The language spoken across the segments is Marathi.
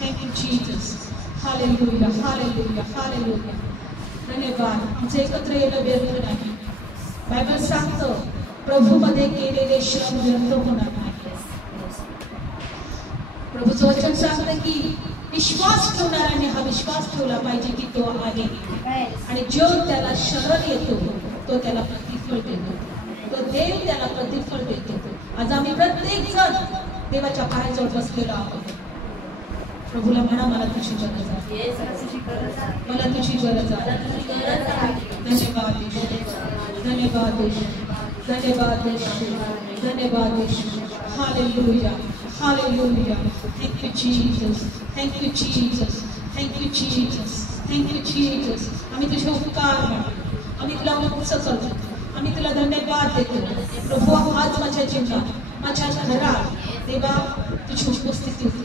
Thank you, Jesus. Hallelujah, hallelujah, hallelujah. धन्यवाद. आमचं एकत्र येणं व्यर्थ नाही. बायबल सांगतं प्रभूमध्ये केलेले श्रम व्यर्थ होणार नाही. प्रभूचं वचन सांगतं की विश्वास ठेवणाऱ्याने हा विश्वास ठेवला पाहिजे की तो आहे आणि जो त्याला शरण येतो तो त्याला प्रतिफळ देतो. तो देव त्याला प्रतिफळ देतो. आज आम्ही प्रत्येक जण देवाच्या पायाजवळ बसलेलो आहोत. प्रभूला म्हणा मला तुझी गरज आहे, मला तुझी गरज आहे. धन्यवाद धन्यवाद धन्यवाद धन्यवाद. Hallelujah hallelujah. Thank you Jesus, thank you Jesus, thank you Jesus, thank you Jesus. आम्ही तुझे उपकार म्हणतो, आम्ही तुला उच्च करतो, आम्ही तुला धन्यवाद देतो. प्रभू आज माझ्या जीवनात माझ्या घरात देवा तुझी उपस्थिती होती.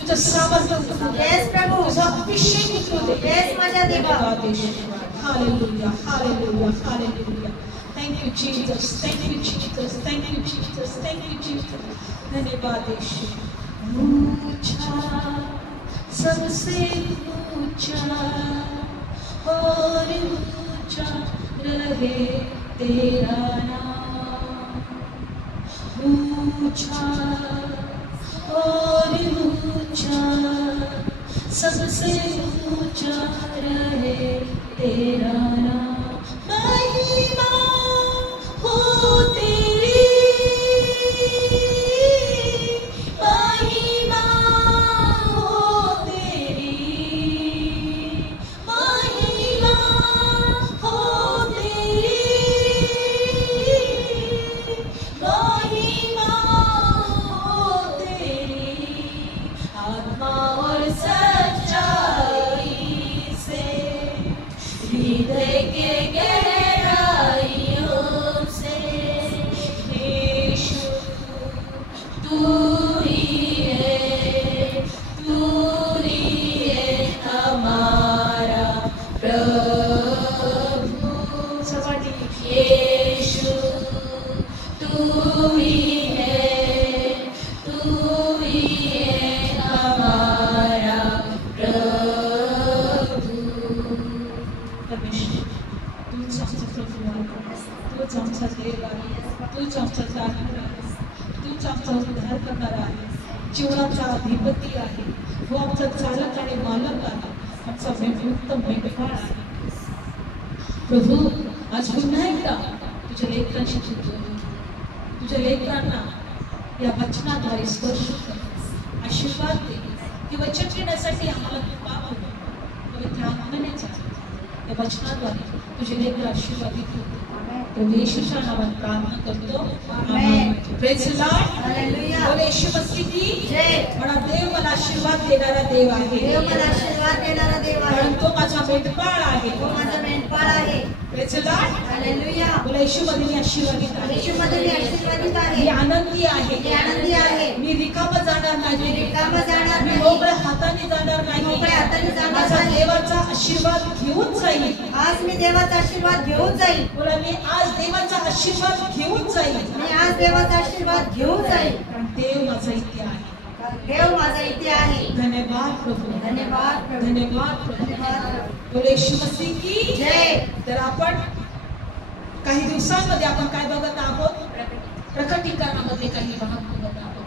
तुझं सामर्थ्य होतं, तुझा अभिषेक होतो. Hallelujah hallelujah hallelujah. Thank you Jesus, thank you Jesus, thank you Jesus, thank you Jesus. धन्यवाद ईश्वर. ऊंचा सबसे ऊंचा और ऊंचा रहे तेरा नाम. ऊंचा और ऊंचा सबसे ऊंचा रहे तेरा नाम. महिमा हो तेरी, महिमा हो तेरी, महिमा हो तेरी, महिमा हो तेरी. आत्मा और सच्चाई से हृदय के गहराइयों से यीशु तू ही है, तू ही है हमारा प्रभु. यीशु तू ही है, तू ही है हमारा प्रभु. परमेश्वर तूच आमचा प्रभू आहे, तूच आमचा देव आहे, तूच आमचा जाणीव आहे, तूच आमचा उद्धार करणारा आहे, जीवनाचा अधिपती आहे. तो आमचा चालक आणि मालक आहे, आमचा उत्तम मेंढपाळ आहे. प्रभू आज पुन्हा एकदा तुझ्या लेकरांशी बोल, तुझ्या लेकरांना या वचनाद्वारे स्पर्श कर, आशीर्वाद दे. हे वचन घेण्यासाठी आम्हाला कृपा हो. पवित्र आत्म्याने या वचनाद्वारे तुझे लेकर आशीर्वादित होते. प्रभू येशूच्या नावात प्रार्थना करतो. Amen. Praise the Lord. Hallelujah. बोल येशू मसीह की जय. म्हणा देव मला आशीर्वाद देणारा देव आहे, देव मला आशीर्वाद देणारा देव आहे, कारण तो माझा मेंढपाळ आहे, तो माझा मेंढपाळ आहे. Praise the Lord. हालेलुया. बोल येशू मध्ये मी आशीर्वादित आहे, येशू मध्ये मी आशीर्वादित आहे. मी आनंदी आहे, मी आनंदी आहे. मी रिकामा जाणार नाही, मी रिकामा जाणार नाही. मी मोकळ्या हाताने जाणार नाही, मोकळ्या हाताने जाणार नाही. माझा देवाचा आशीर्वाद घेऊन जाईल. आज मी देवाचा आशीर्वाद घेऊन जाईल. बोला मी आज देवाचा आशीर्वाद घेऊन जाईल, मी आज देवाचा आशीर्वाद घेऊन जाईल. कारण देव माझा इथे आहे, देव माझा इथे आहे. धन्यवाद प्रभू, धन्यवाद प्रभू, धन्यवाद प्रभू. बोल येशू मसीह की जय. तर आपण काही दिवसांमध्ये आपण काय बघत आहोत? प्रकटीकरणामध्ये काही भाग बघत आहोत.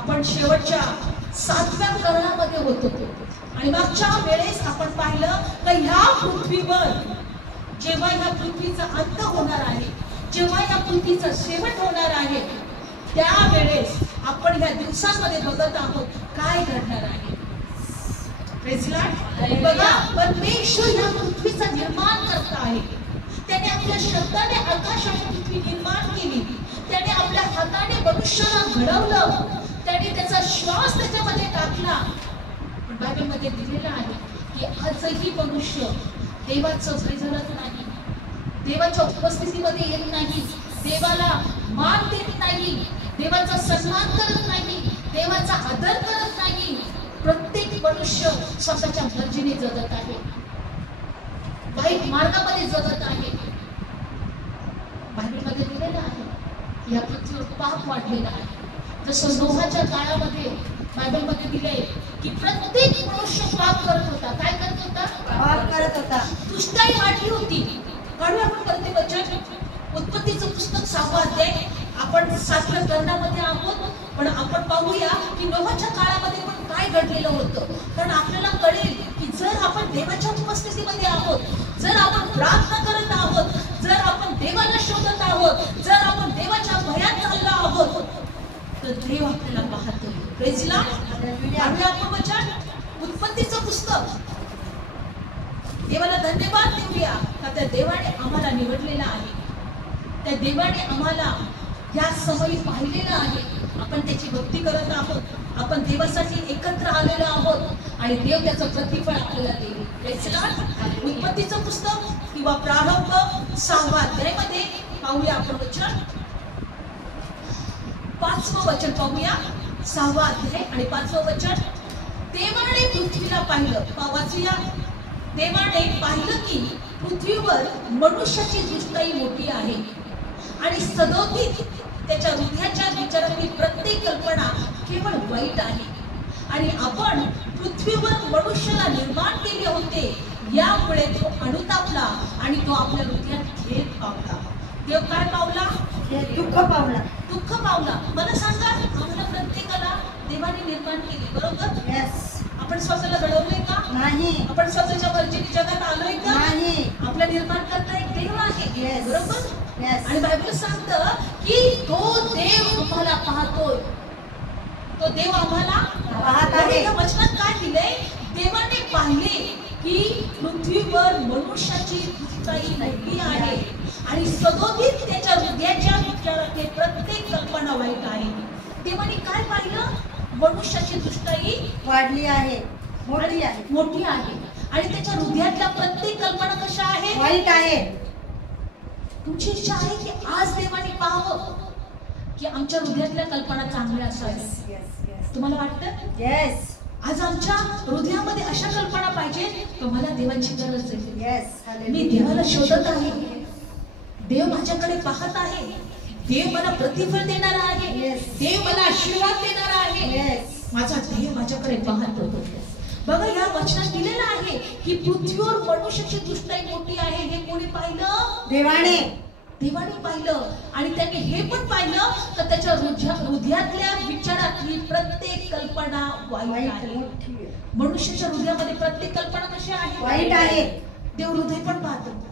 आपण शेवटच्या 7व्या करणामध्ये होतो आणि मागच्या वेळेस आपण पाहिलं की ह्या पृथ्वीवर जेव्हा ह्या पृथ्वीचा अंत होणार आहे, जेव्हा या पृथ्वीचा शेवट होणार आहे, त्यावेळेस आपण या दिवसांमध्ये बघत आहोत काय घडणार आहे. Praise Lord. बघा परमेश्वर या पृथ्वीचा निर्माण करत आहे. त्याने आपल्या शब्दाने आकाश आणि पृथ्वी निर्माण केली. त्याने आपल्या हाताने मनुष्याला घडवलं. त्याने त्याचा श्वास त्याच्यामध्ये टाकला. पण बायबलमध्ये दिलेलं आहे की आजही मनुष्य देवाचं भय धरत नाही, देवाच्या उपस्थितीमध्ये येत नाही, देवाला मान देत नाही, देवाचा सन्मान करत नाही, देवाचा आदर करत नाही. प्रत्येक मनुष्य स्वतःच्या मर्जीने जगत आहे, वाईट मार्गामध्ये जगत आहे. बायबलमध्ये दिलेलं आहे या पृथ्वीवर पाप वाढलेला आहे. जसं नोहाच्या काळामध्ये बायबलमध्ये दिलंय की प्रत्येक मनुष्य पाप करत होता. काय करत होता? पाप करत होता. दुष्टाई वाढली होती. काढूया आपण परत वचन. उत्पत्तीचं पुस्तक 6वा अध्याय. आपण 7व्या कर्णामध्ये आहोत, पण आपण पाहूया की नोहाच्या काळामध्ये पण काय घडलेलं होतं. कारण आपल्याला कळेल की जर आपण देवाच्या उपस्थितीमध्ये आहोत, जर आपण प्रार्थना करत आहोत, जर आपण देवाला शोधत आहोत, जर आपण देवाच्या भयात चाललो आहोत, तर देव आपल्याला पाहतोय. Praise the Lord. आपण वचन उत्पत्तीचं पुस्तक. देवाला धन्यवाद देऊया का त्या देवाने आम्हाला निवडलेलं आहे. त्या देवाने आम्हाला या समयी पाहिलेलं आहे. आपण त्याची भक्ती करत आहोत. आपण देवासाठी एकत्र आलेलो आहोत आणि देव त्याचं प्रतिफळ आपल्याला देईल. Praise the Lord. उत्पत्तीचं पुस्तक किंवा प्रारंभ 6वा अध्यायामध्ये पाहूया आपण वचन. 5वं वचन पाहूया. 6वा अध्याय आणि 5वं वचन. देवाने पृथ्वीला पाहिलं. वाचूया. देवाने पाहिलं की पृथ्वीवर मनुष्याची दुष्टाई मोठी आहे आणि सदोदित त्याच्या हृदयाच्या विचारातील प्रत्येक कल्पना केवळ वाईट आहे. आणि आपण पृथ्वीवर मनुष्याला निर्माण केले होते, यामुळे तो अनुतापला आणि तो आपल्या हृदयात खेद पावला. देव काय पावला? दुःख पावला. दुःख पावला. मला सांगा, आम्हाला प्रत्येकाला देवाने निर्माण केले, बरोबर? यस. आपण स्वतःला घडवलंय का? नाही. आपण स्वतःच्या मर्जीने जगात आलोय का? नाही. आपला निर्माण करता एक देव आहे, बरोबर? आणि बायबल सांगतं की तो देव आम्हाला पाहतोय. तो देव आम्हाला पाहत आहे. या वचनात काय दिलंय? देवाने पाहिले की पृथ्वीवर मनुष्याची दुष्टाई मोठी आहे आणि सदोदित त्याच्या हृदयाच्या विचारात प्रत्येक कल्पना वाईट आहे. देवाने काय पाहिलं? मनुष्याची दुष्टाई वाढली आहे, मोठी आहे, मोठी आहे आणि त्याच्या हृदयातल्या प्रत्येक कल्पना कशा आहेत? वाईट आहे. तुमची इच्छा आहे की आज देवाने पाहावं की आमच्या हृदयातल्या कल्पना चांगल्या असाव्या. तुम्हाला वाटतं? येस. आज आमच्या हृदयामध्ये अशा कल्पना पाहिजे की मला देवाची गरज आहे. येस. मी देवाला शोधत आहे. देव माझ्याकडे पाहत आहे. देव मला प्रतिफळ देणार आहे. देव मला आशीर्वाद देणार आहे. माझा देव माझ्याकडे पाहत होतो. बघा, या वचनात दिलेलं आहे की पृथ्वीवर मनुष्याची दुष्टाई मोठी आहे. हे कोणी पाहिलं? देवाने. देवाने पाहिलं आणि त्यांनी हे पण पाहिलं की त्याच्या हृदयातल्या विचारातली प्रत्येक कल्पना वाईट आहे. मनुष्याच्या हृदयामध्ये प्रत्येक कल्पना कशी आहे? वाईट आहे. देव हृदय पण पाहतो.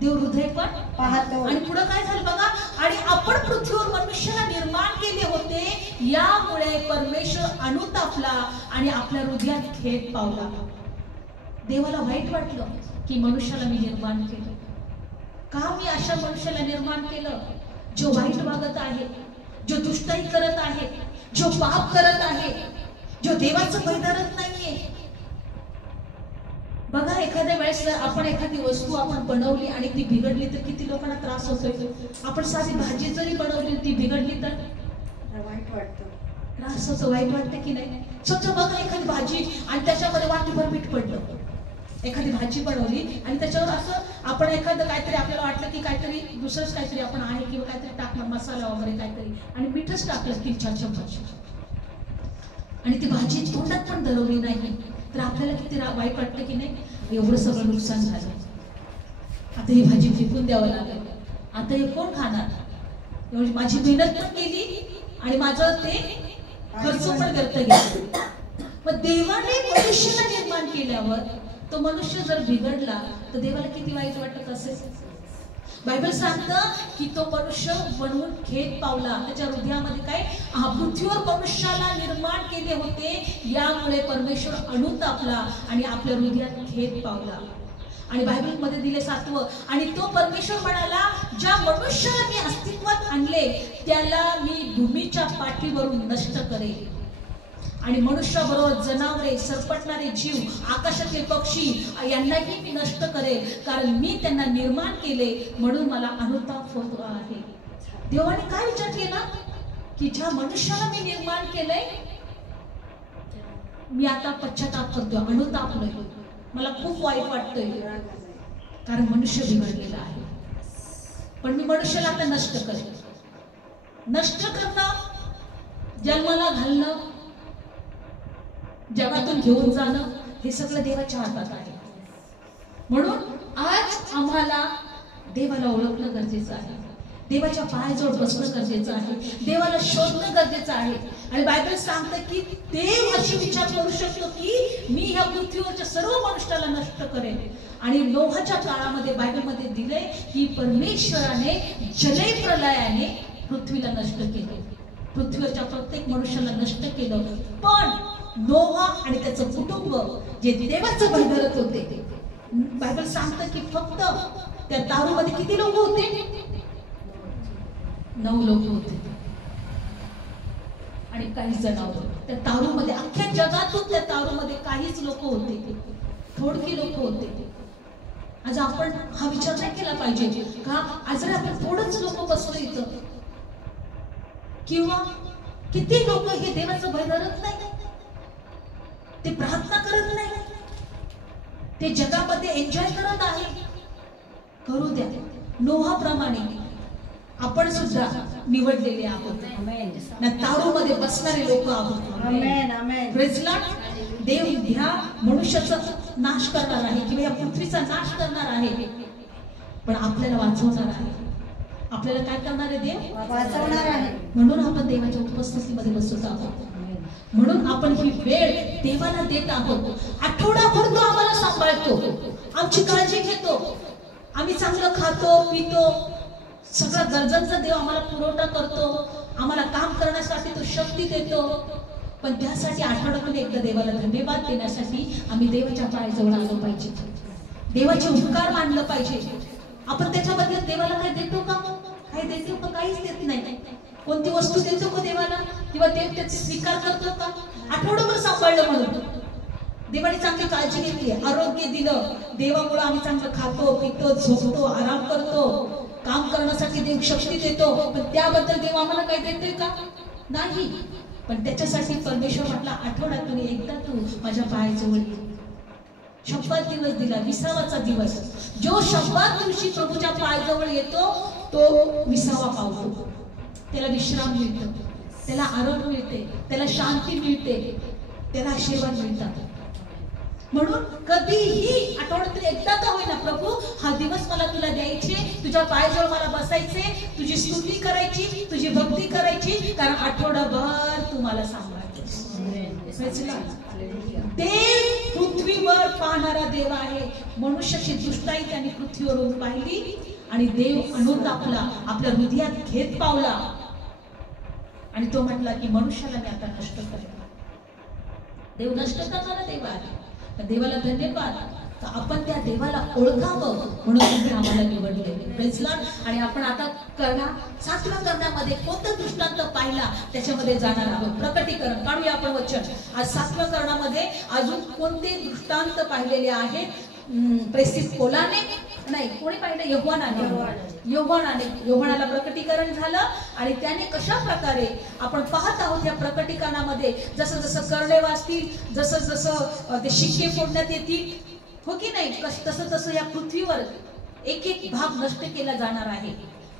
देव हृदय पण पाहतो. आणि पुढे काय झालं बघा. आणि आपण पृथ्वीवर मनुष्याला निर्माण केले होते, यामुळे परमेश्वर अनुतापला आणि आपल्या हृदयात खेद पावला. देवाला वाईट वाटलं की मनुष्याला मी निर्माण केलं. का मी अशा मनुष्याला निर्माण केलं जो वाईट वागत आहे, जो दुष्टाई करत आहे, जो पाप करत आहे, जो देवाचं भय धरत नाहीये. बघा, एखाद्या वेळेस जर आपण एखादी वस्तू आपण बनवली आणि ती बिघडली तर किती लोकांना त्रास होतोय. आपण साधी भाजी जरी बनवली ती बिघडली तर वाईट वाटतं. त्रास होतो. वाईट वाटतं की नाही? स्वतः बघा, एखादी भाजी आणि त्याच्यामध्ये वाटीभर मीठ पडलं. एखादी भाजी बनवली आणि त्याच्यावर असं आपण एखादं काहीतरी आपल्याला वाटलं की काहीतरी दुसरंच काहीतरी आपण आहे किंवा काहीतरी टाकणार, मसाला वगैरे काहीतरी, आणि मीठच टाकलं 3-4 चमच आणि ती भाजी तोंडात पण धरवली नाही तर आपल्याला किती वाईट वाटतं की नाही? एवढं सगळं नुकसान झालं. आता ही भाजी फेकून द्यावं लागेल. आता हे कोण खाणार? एवढी माझी मेहनत पण केली आणि माझं ते खर्च पण करता गेलं. मग देवाने मनुष्याला निर्माण केल्यावर तो मनुष्य जर बिघडला तर देवाला किती वाईट वाटत असेल. बायबल सांगतं की तो मनुष्य बनवून खेद पावला. त्याच्या हृदयामध्ये काय? पृथ्वीवर मनुष्याला निर्माण केले होते, यामुळे परमेश्वर अनुतापला आणि आपल्या हृदयात खेद पावला. आणि बायबल मध्ये दिले 7वं. आणि तो परमेश्वर म्हणाला, ज्या मनुष्याला मी अस्तित्वात आणले त्याला मी भूमीच्या पाठीवरून नष्ट करेल आणि मनुष्याबरोबर जनावरे, सरपटणारे जीव, आकाशातले पक्षी यांनाही मी नष्ट करेल, कारण मी त्यांना निर्माण केले म्हणून मला अनुताप होतो आहे. देवाने काय विचार केला की ज्या मनुष्याला मी निर्माण केलंय मी आता पश्चाताप करतोय, अनुतापलोय, मला खूप वाईट वाटतंय कारण मनुष्य बिघडलेला आहे. पण मी मनुष्याला आता नष्ट करेन. नष्ट करणं, जन्माला घालणं जगातून घेऊन जाणं हे सगळं देवाच्या हातात आहे. म्हणून आज आम्हाला देवाला ओळखणं गरजेचं आहे, देवाच्या पायाजवळ बसणं गरजेचं आहे, देवाला शोधणं गरजेचं आहे. आणि बायबल सांगतं की देव अशी विचार करू शकतो की मी ह्या पृथ्वीवरच्या सर्व मनुष्याला नष्ट करेन. आणि नोहाच्या काळामध्ये बायबलमध्ये दिले की परमेश्वराने जलय प्रलयाने पृथ्वीला नष्ट केले, पृथ्वीवरच्या प्रत्येक मनुष्याला नष्ट केलं. पण नोहा आणि त्याचं कुटुंब जे देवाचं भय धरत होते, बायबल सांगतं की फक्त त्या तारूमध्ये किती लोक होते? 9 लोक होते आणि काही जनावर त्या तारूमध्ये. अख्ख्या जगातून त्या तारूमध्ये काहीच लोक होते, थोडकी लोक होते. आज आपण हा विचार नाही केला पाहिजे का आज आपण थोडंच लोक बसलो इथं, किंवा किती लोक हे देवाचं भय धरत नाही, ते प्रार्थना करत नाही, ते जगामध्ये एन्जॉय करत आहे. करू द्या, नोहाप्रमाणे आपण सुद्धा निवडलेले आहोत, ना तारूमध्ये बसणारे लोक आहोत. आमेन आमेन. Praise Lord. देव ह्या मनुष्याचा नाश करणार आहे किंवा या पृथ्वीचा नाश करणार आहे, पण आपल्याला वाचवणार आहे. आपल्याला काय करणार आहे? देव वाचवणार आहे. म्हणून आपण देवाच्या उपस्थितीमध्ये बसत आहोत, म्हणून आपण ही वेळ देवाला देत आहोत. आठवडाभर तो आम्हाला सांभाळतो, आमची काळजी घेतो, आम्ही चांगलं खातो पितो, सगळ्या गरजांचा देव आम्हाला पुरवठा करतो, आम्हाला काम करण्यासाठी तो शक्ती देतो. पण त्यासाठी आठवड्यातून एकदा देवाला धन्यवाद देण्यासाठी आम्ही देवाच्या पायाजवळ आलो पाहिजे, देवाचे उपकार मानलं पाहिजे. आपण त्याच्याबद्दल देवाला काय देतो का? काही देतो का? काहीच देत नाही. कोणती वस्तू देतो का देवाला? किंवा देव त्याची स्वीकार करतो का? आठवडाभर सांभाळलं म्हणून देवाने चांगली काळजी घेतली, आरोग्य दिलं, देवामुळे आम्ही चांगलं खातो पितो झोपतो आराम करतो, काम करण्यासाठी देव शक्ती देतो. पण त्याबद्दल देव आम्हाला काही देतोय का? नाही. पण त्याच्यासाठी परमेश्वर म्हटला आठवड्यातून एकदा तू माझ्या पायाजवळ ये. शब्दात दिवस दिला, 20वाचा दिवस. जो शब्दात दिवशी प्रभूच्या पायाजवळ येतो तो 20वा पावतो, त्याला विश्राम मिळतो, त्याला आरोग्य मिळते, त्याला शांती मिळते, त्याला आशीर्वाद मिळतात. म्हणून कधीही आठवड्यातून एकदा का होईना प्रभू हा दिवस मला तुला द्यायचे, तुझ्या पायाजवळ मला बसायचे, तुझी स्तुती करायची, तुझी भक्ती करायची, कारण आठवडाभर तू मला सांभाळतेस. देव पृथ्वीवर पाहणारा देव आहे. मनुष्याची दुष्टाई त्यांनी पृथ्वीवरून पाहिली आणि देव अनुतापला, आपल्या हृदयात घेत पावला आणि तो म्हटला की मनुष्याला मी आता नष्ट करेन. देव नष्ट करणारा देव आहे. देवाला धन्यवाद, आपण त्या देवाला ओळखावं म्हणून तुम्ही आम्हाला निवडले. Praise Lord. आणि आपण आता करणार 7व्या करण्यामध्ये कोणता दृष्टांत पाहिला त्याच्यामध्ये जाणार आहोत. प्रकटीकरण काढूया आपण वचन. आज 7व्या करण्यामध्ये अजून कोणते दृष्टांत पाहिलेले आहेत? प्रेसिस पोलाने नाही, कोणी पाहिलं? योहानाला प्रकटीकरण झालं आणि त्याने कशा प्रकारे आपण पाहत आहोत या प्रकटीकरणामध्ये जसं जसं करणे वाचतील, जसं जसं ते शिक्के फोडण्यात येतील, हो की नाही, तसं तसं या पृथ्वीवर एक एक भाग नष्ट केला जाणार आहे.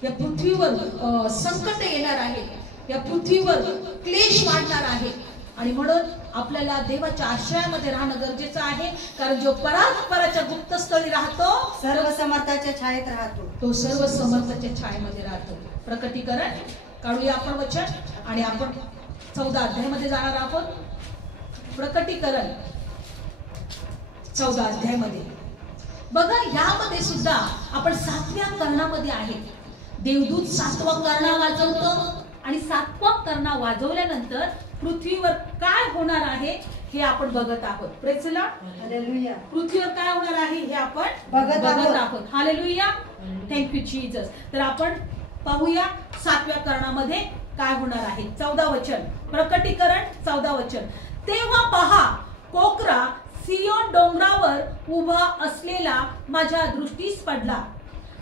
या पृथ्वीवर संकट येणार आहे, या पृथ्वीवर क्लेश वाढणार आहे. आणि म्हणून आपल्याला देवाच्या आश्रयामध्ये राहणं गरजेचं आहे, कारण जो परात्पराच्या गुप्तस्थळी राहतो, सर्व समर्थाच्या छायेत राहतो, तो सर्व समर्थाच्या छायेमध्ये राहतो. प्रकटीकरण काढूया आपण वचन आणि आपण 14 अध्यायामध्ये जाणार आहोत. प्रकटीकरण 14 अध्यायामध्ये बघा, यामध्ये सुद्धा आपण 7व्या कर्णामध्ये आहे. देवदूत 7वा कर्णा वाजवतो आणि 7वा कर्णा वाजवल्यानंतर पृथ्वीवर काय होणार आहे हे आपण बघत आहोत. Praise the Lord. हालेलुया. पृथ्वीवर काय होणार आहे हे आपण बघत आहोत. हालेलुया. Thank you Jesus. तर आपण पाहूया 7व्या कर्णामध्ये काय होणार आहे. 14 वचन. प्रकटीकरण 14 वचन. तेव्हा पहा, कोकरा सियोन डोंगरावर उभा असलेला माझ्या दृष्टीस पडला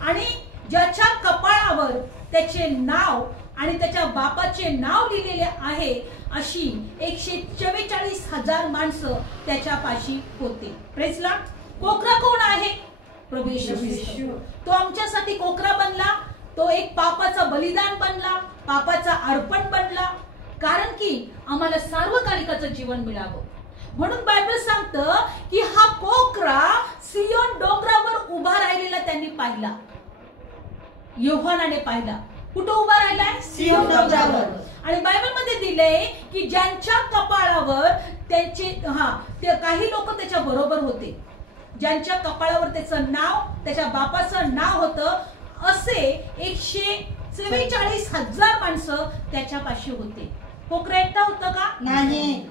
आणि ज्याच्या कपाळावर त्याचे नाव आणि त्याच्या बापाचे नाव लिहिलेले आहे अशी 144,000 माणसं त्याच्या पाशी होते. Praise Lord. कोकरा कोण आहे? प्रभू येशू. तो आमच्यासाठी कोकरा बनला, तो एक पापाचा बलिदान बनला, पापाचा अर्पण बनला, कारण की आम्हाला सार्वकालिकाचं जीवन मिळावं. म्हणून बायबल सांगतं की हा कोकरा सियोन डोंगरावर उभा राहिलेला त्यांनी पाहिला. योहानाने पाहिला. कुठं उभा राहिलाय? सियोन डोंगरावर. आणि बायबल मध्ये दिले की ज्यांच्या कपाळावर त्यांचे ते काही लोक त्याच्या बरोबर होते, ज्यांच्या कपाळावर त्याचं नाव, त्याच्या बापाचं नाव होतं, असे 144,000 माणसं त्याच्यापाशी होते. कोकरा एकटा होता का? नाही.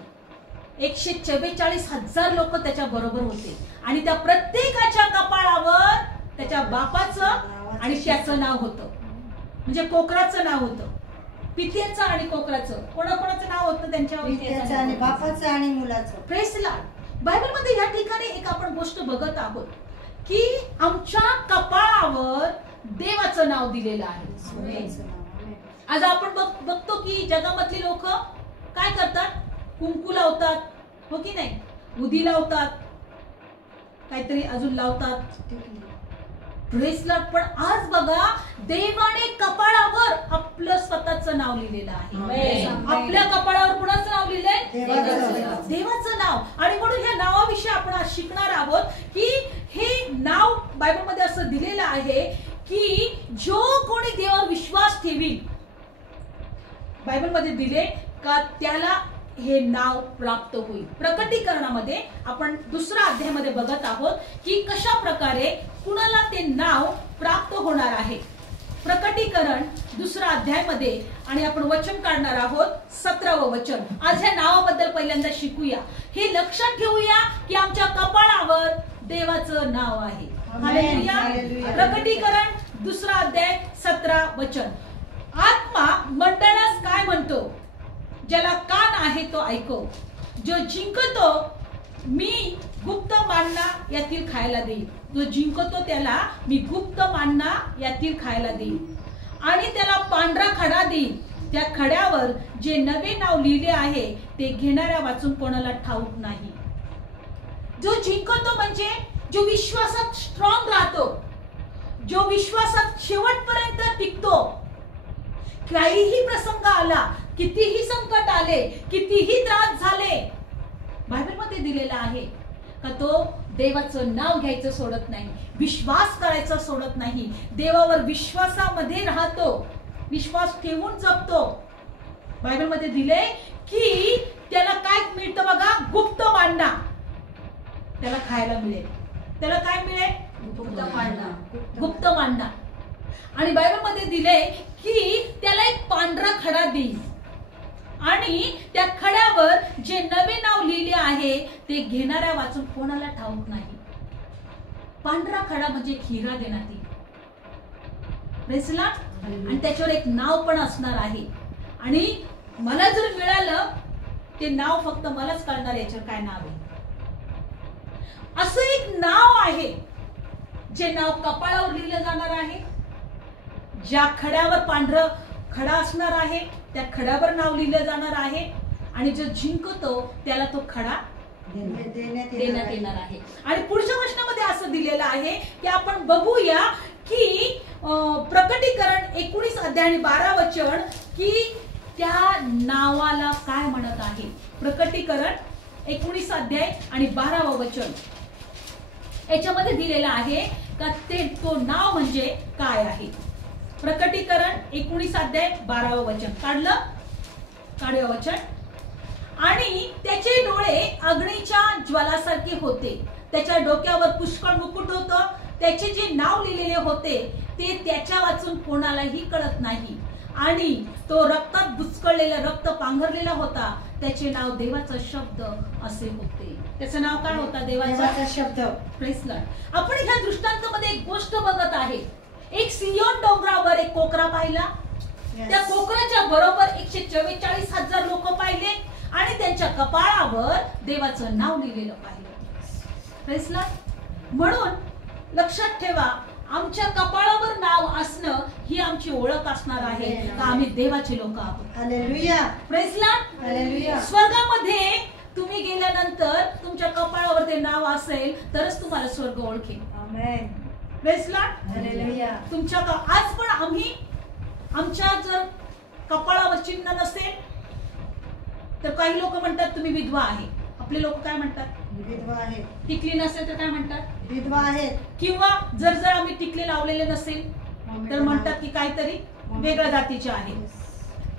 144,000 लोक त्याच्या बरोबर होते आणि त्या प्रत्येकाच्या कपाळावर त्याच्या बापाचं आणि त्याचं नाव होतं. म्हणजे कोकराचं नाव होतं, पित्याचं आणि कोकराचं. कोणाकोणाचं नाव होतं त्यांच्यावर? पित्याचं आणि बापाचं आणि मुलाचं. Praise the Lord. बायबल मध्ये या ठिकाणी एक आपण गोष्ट बघत आहोत की आमच्या कपाळावर देवाचं नाव दिलेलं आहे. आज आपण बघतो की जगामधली लोक काय करतात? कुंकू लावतात, हो की नाही? उदी लावतात, काहीतरी अजून लावतात. Praise the Lord. पण आज बघा, देवाने कपाळावर आपलं स्वतःचं नाव लिहिलेलं आहे. आपल्या कपाळावर कुणाचं नाव लिहिलंय? देवाचं नाव. आणि म्हणून ह्या नावाविषयी आपण आज शिकणार आहोत की हे नाव बायबल मध्ये असं दिलेलं आहे की जो कोणी देवावर विश्वास ठेवील, बायबल मध्ये दिले का त्याला हे नाव प्राप्त होईल. प्रकटीकरणामध्ये आपण 2रा अध्यायामध्ये बघत आहोत की कशा प्रकारे कुणाला ते नाव प्राप्त होणार आहे. प्रकटीकरण 2रा अध्यायामध्ये आणि आपण वचन काढणार आहोत 17वं वचन. आज ह्या नावाबद्दल पहिल्यांदा शिकूया. हे लक्षात ठेवूया की आमच्या कपाळावर देवाचं नाव आहे. हालेलुया. प्रकटीकरण 2रा अध्याय 17 वचन. आत्मा मंडळास काय म्हणतो? ज्याला कान आहे तो ऐको. जो जिंकतो मी गुप्त मान्ना यातील खायला देईल. जो जिंकतो त्याला मी गुप्त मान्ना यातील खायला देईल आणि त्याला पांढरा खडा देईल. त्या खड्यावर जे नवे नाव लिहिले आहे ते घेणाऱ्या वाचून कोणाला ठाऊक नाही. जो जिंकतो म्हणजे जो विश्वासात स्ट्रॉंग राहतो, जो विश्वासात शेवटपर्यंत टिकतो. काहीही प्रसंग आला, कितीही संकट आले, कितीही त्रास झाले, बायबल मध्ये दिलेला आहे का तो देवाचं नाव घ्यायचं सोडत नाही, विश्वास करायचा सोडत नाही, देवावर विश्वासामध्ये राहतो, विश्वास ठेवून जगतो. बायबल मध्ये दिले की त्याला काय मिळतं बघा? गुप्त मान्ना. त्याला खायला मिळेल. त्याला काय मिळेल? गुप्त मान्ना. आणि बायबल मध्ये दिले की त्याला एक पांढरा खडा देईल आणि त्या खड्यावर जे नवे नाव लिहिले आहे ते घेणाऱ्या वाचून कोणाला ठाऊक नाही. पांढरा खडा म्हणजे हिरा देण्यात येईल. Praise the Lord. आणि त्याच्यावर एक नाव पण असणार आहे. आणि मला जर मिळालं ते नाव फक्त मलाच कळणार याच्यावर काय नाव आहे. असं एक नाव आहे जे नाव कपाळावर लिहिलं जाणार आहे. ज्या खड्यावर पांढरं खडा असणार आहे त्या खड्यावर नाव लिहिलं जाणार आहे आणि जो जिंकतो त्याला तो खडा देण्यात येणार आहे. आणि पुढच्या वचनामध्ये असं दिलेलं आहे की आपण बघूया की प्रकटीकरण 19 अध्याय आणि 12 वचन की त्या नावाला काय म्हणत आहे. प्रकटीकरण 19 अध्याय आणि 12 वचन याच्यामध्ये दिलेलं आहे का ते तो नाव म्हणजे काय आहे. प्रकटीकरण 19 अध्याय 12 वचन काढूया वचन. आणि त्याचे डोळे अग्नीच्या ज्वालासारखे होते, त्याच्या डोक्यावर पुष्कळ मुकुट होतं, त्याचे जे नाव लिहिलेले होते ते त्याच्या वाचून कोणालाही कळत नाही. आणि तो रक्तात बुचकळलेला, रक्त पांघरलेला होता. त्याचे नाव देवाचा शब्द असे होते. त्याचं नाव काय होता? देवाचा शब्द. Praise the Lord. आपण ह्या दृष्टांतामध्ये एक गोष्ट बघत आहे. एक सियोन डोंगरावर एक कोकरा पाहिला. त्या कोकराच्या बरोबर 144,000 लोक पाहिले आणि त्यांच्या कपाळावर देवाचं नाव लिहिलेलं पाहिलं. Praise the Lord. म्हणून लक्षात ठेवा, आमच्या कपाळावर नाव असणं ही आमची ओळख असणार आहे का आम्ही देवाचे लोक आहोत. Hallelujah. Praise the Lord. Hallelujah. स्वर्गामध्ये तुम्ही गेल्यानंतर तुमच्या कपाळावर ते नाव असेल तरच तुम्हाला स्वर्ग ओळखेल. Amen. Praise the Lord. Hallelujah. तुमच्या आज पण आम्ही आमच्या जर कपाळावर चिन्ह नसेल तर काही लोक म्हणतात तुम्ही विधवा आहे. आपले लोक काय म्हणतात? विधवा आहेत. टिकली नसेल तर काय म्हणतात? विधवा आहेत. किंवा जर आम्ही टिकले लावलेले नसेल तर म्हणतात की काहीतरी वेगळ्या जातीचे आहे.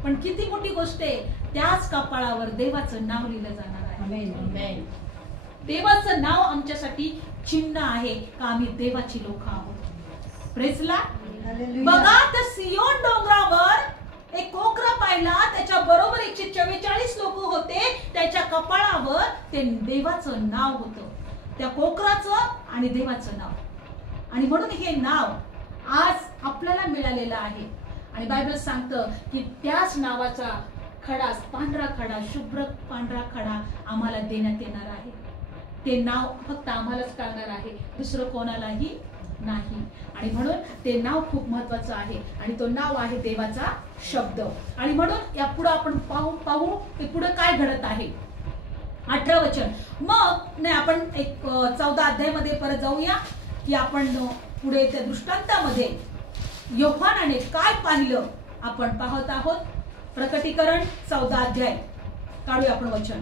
पण किती मोठी गोष्ट आहे, त्याच कपाळावर देवाचं नाव लिहिलं जाणार आहे. देवाचं नाव आमच्यासाठी चिन्ह आहे का आम्ही देवाची लोक आहोत. Praise Lord. बघा तर सियोन डोंगरावर एक कोकरा पाहिला, त्याच्या बरोबर 144 लोक होते. त्याच्या कपाळावर ते देवाचं नाव होतं, त्या कोकराचं आणि देवाचं नाव. आणि म्हणून हे नाव आज आपल्याला मिळालेलं आहे. आणि बायबल सांगतं की त्याच नावाचा खडा, पांढरा खडा, शुभ्र पांढरा खडा आम्हाला देण्यात येणार आहे. ते नाव फक्त आम्हालाच कळणार आहे, दुसरं कोणालाही नाही. आणि म्हणून ते नाव खूप महत्वाचं आहे आणि तो नाव आहे देवाचा शब्द. आणि म्हणून या पुढे आपण पाहू की पुढे काय घडत आहे. 18 वचन. मग नाही, आपण एक 14 अध्यायामध्ये परत जाऊया की आपण पुढे त्या दृष्टांतामध्ये योहानाने काय पाहिलं आपण पाहत आहोत. प्रकटीकरण 14 अध्याय काढूया आपण वचन.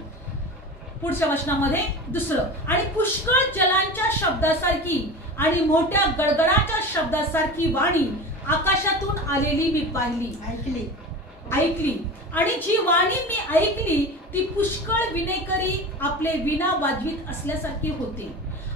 पुढच्या वचनामध्ये दुसरं. आणि पुष्कळ जलांच्या शब्दासारखी आणि मोठ्या गडगडाच्या शब्दासारखी वाणी आकाशातून आलेली मी पाहिली, ऐकली. आणि जी वाणी मी ऐकली ती पुष्कळ विनेकरी आपले विणा वाजवीत असल्यासारखी होती.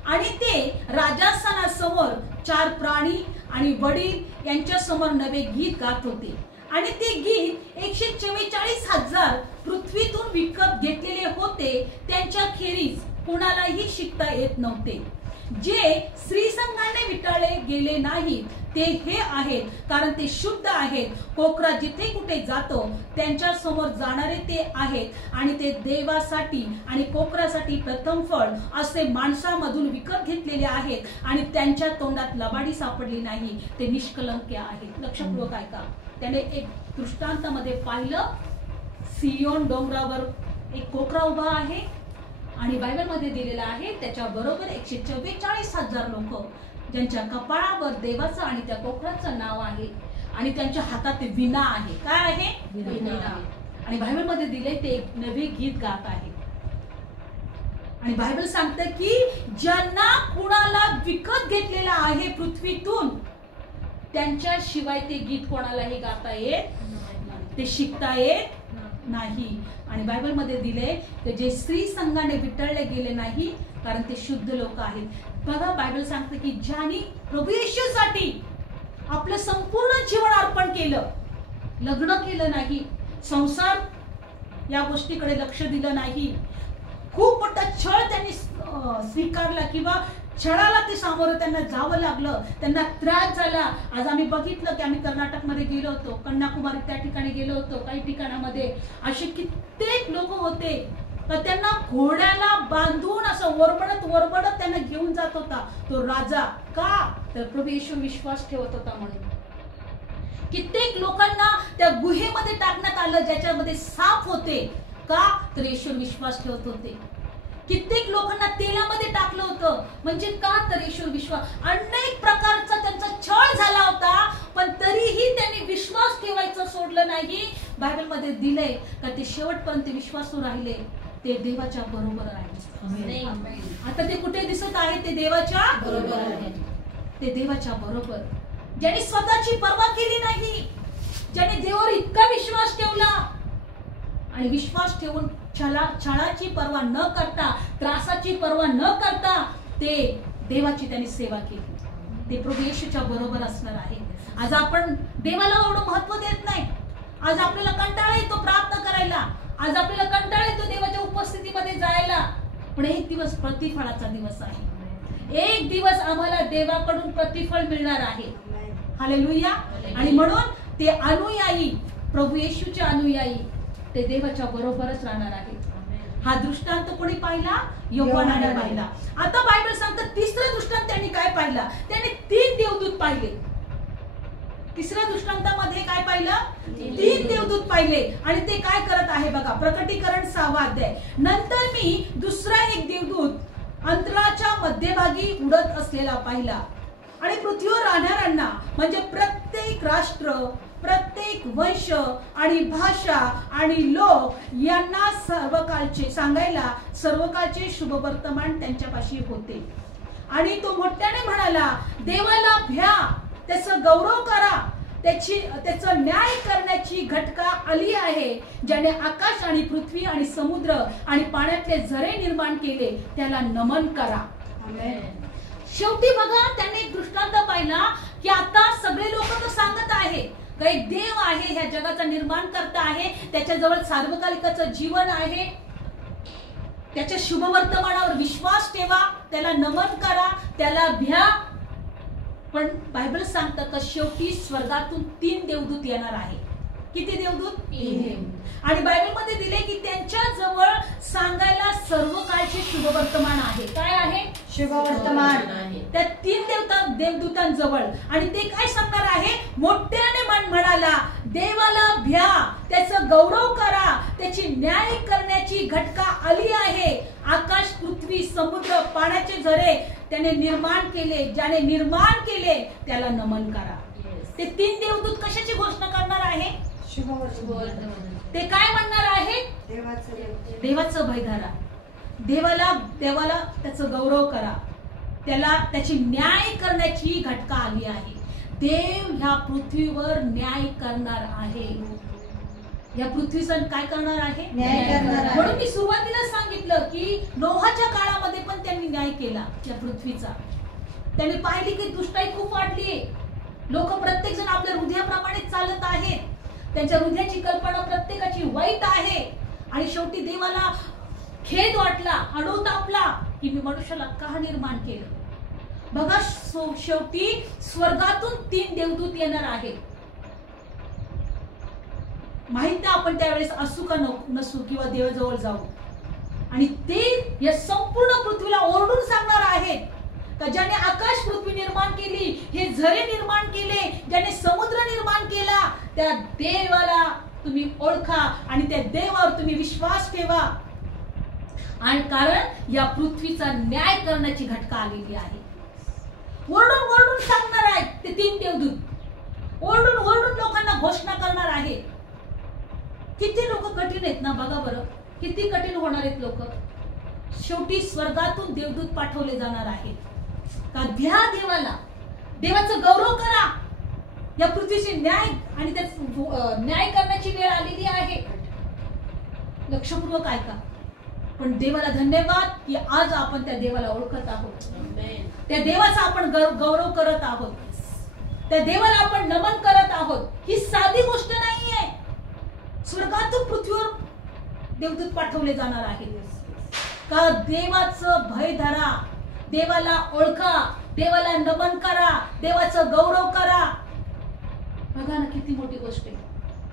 आणि ते राजासनासमोर 4 प्राणी आणि वडील यांच्या समोर नवे गीत गात होते. आणि ते गीत 144,000 पृथ्वीतून विकत घेतलेले होते. त्यांच्या खेरीज कोणालाही शिकता येत नव्हते. जे स्त्रीसंघाने विटाळले गेले नाही ते हे आहेत, कारण ते शुद्ध आहेत. कोकरा जिथे कुठे जातो त्यांच्या समोर जाणारे ते आहेत. आणि ते देवासाठी आणि कोकरासाठी प्रथम फळ असे माणसामधून विकत घेतलेले आहेत. आणि त्यांच्या तोंडात लबाडी सापडली नाही, ते निष्कलंक आहेत. लक्षपूर्वक ऐका. त्याने एक दृष्टांतामध्ये पाहिलं, सियोन डोंगरावर एक कोकरा उभा आहे आणि बायबलमध्ये दिलेला आहे त्याच्या बरोबर 144,000 लोक, ज्यांच्या कपाळावर देवाचं आणि त्या कोकराचं नाव आहे आणि त्यांच्या हातात विणा आहे. काय आहे? विणा. आणि बायबलमध्ये दिले ते एक नवे गीत गात आहे. आणि बायबल सांगतं की ज्यांना कुणाला विकत घेतलेला आहे पृथ्वीतून, त्यांच्याशिवाय ते गीत कोणालाही गाता येत, ते शिकता येत नाही. आणि बायबल मध्ये दिले की जे स्त्री संघाने विटळले गेले नाही, कारण ते शुद्ध लोक आहेत. बघा, बायबल सांगते की ज्यांनी प्रभू येशूसाठी आपलं संपूर्ण जीवन अर्पण केलं, लग्न केलं नाही, संसार या गोष्टीकडे लक्ष दिलं नाही, खूप मोठा छळ त्यांनी स्वीकारला किंवा छळाला ते सामोरं त्यांना जावं लागलं, त्यांना त्रास झाला. आज आम्ही बघितलं की आम्ही कर्नाटकमध्ये गेलो होतो, कन्याकुमारी त्या ठिकाणी गेलो होतो. काही ठिकाणामध्ये असे कित्येक लोक होते तर त्यांना घोड्याला बांधून असं वरबडत त्यांना घेऊन जात होता तो राजा. का? तर प्रभू येशू विश्वास ठेवत होता म्हणून. कित्येक लोकांना त्या गुहेमध्ये टाकण्यात आलं ज्याच्यामध्ये साप होते. का? तर येशू विश्वास ठेवत होते. कित्येक लोकांना तेलामध्ये टाकलं होतं. म्हणजे का? तर येशू विश्वास. अनेक प्रकारचा त्यांचा छळ झाला होता, पण तरीही त्यांनी विश्वास ठेवायचं सोडलं नाही. बायबल मध्ये दिलंय का ते शेवटपर्यंत विश्वासू राहिले, ते देवाच्या बरोबर राहिले. आता ते कुठे दिसत आहे? ते देवाच्या बरोबर आहे. ते देवाच्या बरोबर. ज्यांनी स्वतःची पर्वा केली नाही, ज्याने देवावर इतका विश्वास ठेवला आणि विश्वास ठेवून छळाची पर्वा न करता, त्रासाची पर्वा न करता ते देवाची त्यांनी सेवा केली, ते प्रभू येशूच्या बरोबर असणार आहे. आज आपण देवाला एवढं महत्व देत नाही. आज आपल्याला कंटाळा येतो प्रार्थना करायला, आज आपल्याला कंटाळा येतो देवाच्या उपस्थितीमध्ये जायला. पण एक दिवस प्रतिफळाचा दिवस आहे. एक दिवस आम्हाला देवाकडून प्रतिफळ मिळणार आहे. हालेलुया. आणि म्हणून ते अनुयायी, प्रभू येशूचे अनुयायी, ते देवाच्या बरोबरच राहणार आहे. हा दृष्टांत कोणी पाहिला? योहानाने पाहिला. आता बायबल सांगतं तिसरा दृष्टांत त्यांनी काय पाहिला? त्यांनी 3 देवदूत पाहिले. तिसऱ्या दृष्टांतामध्ये काय पाहिलं? 3 देवदूत पाहिले. आणि ते काय करत आहे बघा. प्रकटीकरण 6 अध्याय. नंतर मी दुसरा एक देवदूत अंतराच्या मध्यभागी उडत असलेला पाहिला आणि पृथ्वीवर राहणाऱ्यांना, म्हणजे प्रत्येक राष्ट्र, प्रत्येक वंश आणि भाषा आणि लोक यांना सर्वकाळचे सांगायला सर्वकाळचे शुभवर्तमान त्यांच्यापाशी होते. आणि तो मोठ्याने म्हणाला, देवाला भ्या, त्याचा गौरव करा, त्याचं न्याय करण्याची घटका आली आहे. ज्याने आकाश आणि पृथ्वी आणि समुद्र आणि पाण्यातले झरे निर्माण केले, त्याला नमन करा. शेवटी बघा, त्याने एक दृष्टांत पाहिला की आता सगळे लोक तर सांगत आहे का एक देव आहे, ह्या जगाचा निर्माण करता आहे, त्याच्याजवळ सार्वकालिकाचं जीवन आहे, त्याच्या शुभवर्तमानावर विश्वास ठेवा, त्याला नमन करा, त्याला भ्या. पण बायबल सांगतं का शेवटी स्वर्गातून 3 देवदूत येणार आहे. किती देवदूत? 3. आणि बायबल मध्ये दिले की त्यांच्या जवळ सांगायला सर्व काळचे शुभवर्तमान आहे. काय आहे? शुभवर्तमान. त्या 3 देवदूतांजवळ. आणि ते काय सांगणार आहे? मोठ्याने म्हणाला, देवाला भ्या, त्याचा गौरव करा, त्याची न्याय करण्याची घटका आली आहे. आकाश, पृथ्वी, समुद्र, पाण्याचे झरे त्याने निर्माण केले, ज्याने निर्माण केले त्याला नमन करा. ते 3 देवदूत कशाची घोषणा करणार आहे? शुभवर्तमान. ते काय म्हणणार आहे? देवाचं भय धरा, देवाला त्याचं गौरव करा, त्याची न्याय करण्याची घटका आली आहे. देव ह्या पृथ्वीवर न्याय करणार आहे. या पृथ्वीचा काय करणार आहे? न्याय करणार आहे. म्हणून मी सुरुवातीला सांगितलं की नोहाच्या काळामध्ये पण त्यांनी न्याय केला या पृथ्वीचा. त्यांनी पाहिली की दुष्टाई खूप वाढलीये, लोक प्रत्येक जण आपल्या हृदयाप्रमाणे चालत आहेत, त्यांच्या हृदयाची कल्पना प्रत्येकाची वाईट आहे. आणि शेवटी देवाला खेद वाटला, अडू तापला की मी मनुष्याला का निर्माण केलं. बघा, शेवटी स्वर्गातून 3 देवदूत येणार आहेत. माहित नाही आपण त्यावेळेस असू का नसू किंवा देवाजवळ जाऊ. आणि ते या संपूर्ण पृथ्वीला ओरडून सांगणार आहेत का ज्याने आकाश पृथ्वी निर्माण केली, हे झरे निर्माण केले, ज्याने समुद्र निर्माण केला, त्या देवाला तुम्ही ओळखा आणि त्या देवावर तुम्ही विश्वास ठेवा. आणि कारण या पृथ्वीचा न्याय करण्याची घटका आलेली आहे. ओरडून ओरडून सांगणार आहेत ते 3 देवदूत, ओरडून ओरडून लोकांना घोषणा करणार आहेत. किती लोक कठीण आहेत ना, बघा बरं, किती कठीण होणार आहेत लोक. शेवटी स्वर्गातून देवदूत पाठवले जाणार आहेत का भ्या देवाला, देवाचं गौरव करा, या पृथ्वीची न्याय आणि न्याय करण्याची वेळ आलेली आहे. लक्षपूर्वक ऐका. पण देवाला धन्यवाद की आज आपण त्या देवाला ओळखत आहोत, त्या देवाचा आपण गौरव करत आहोत, त्या देवाला आपण नमन करत आहोत. ही साधी गोष्ट नाहीये. स्वर्गातून पृथ्वीवर देवदूत पाठवले जाणार आहेत का देवाचं भय धरा, देवाला ओळखा, देवाला नमन करा, देवाचं गौरव करा. बघा ना किती मोठी गोष्ट आहे.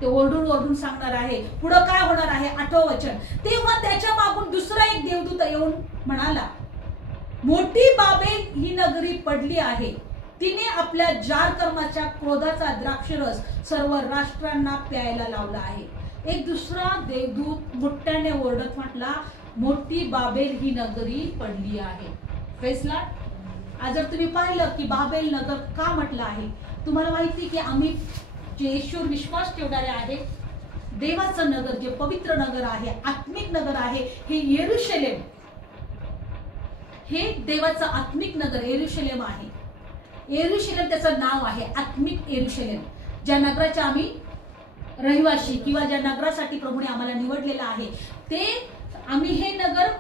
ते ओरडून ओरडून सांगणार आहे. पुढे काय होणार आहे? 8वं वचन. तेव्हा त्याच्या मागून दुसरा एक देवदूत येऊन म्हणाला, मोठी बाबेल ही नगरी पडली आहे, तिने आपल्या जार कर्माच्या क्रोधाचा द्राक्षरस सर्व राष्ट्रांना प्यायला लावला आहे. एक दुसरा देवदूत मोठ्याने ओरडत म्हटला, मोठी बाबेल ही नगरी पडली आहे. फेसला आज जर तुम्ही पाहिलं की बाबेल नगर का म्हटलं आहे, तुम्हाला माहिती की आम्ही जे येशूवर विश्वास ठेवणारे आहेत, देवाचं नगर, जे पवित्र नगर आहे, आत्मिक नगर आहे, हे येरुशलेम, हे देवाचं आत्मिक नगर येरुशलेम आहे. येरुशलेम त्याचं नाव आहे, आत्मिक येरुशलेम. ज्या नगराच्या आम्ही रहिवासी किंवा ज्या नगरासाठी प्रभूने आम्हाला निवडलेलं आहे, ते आम्ही हे नगर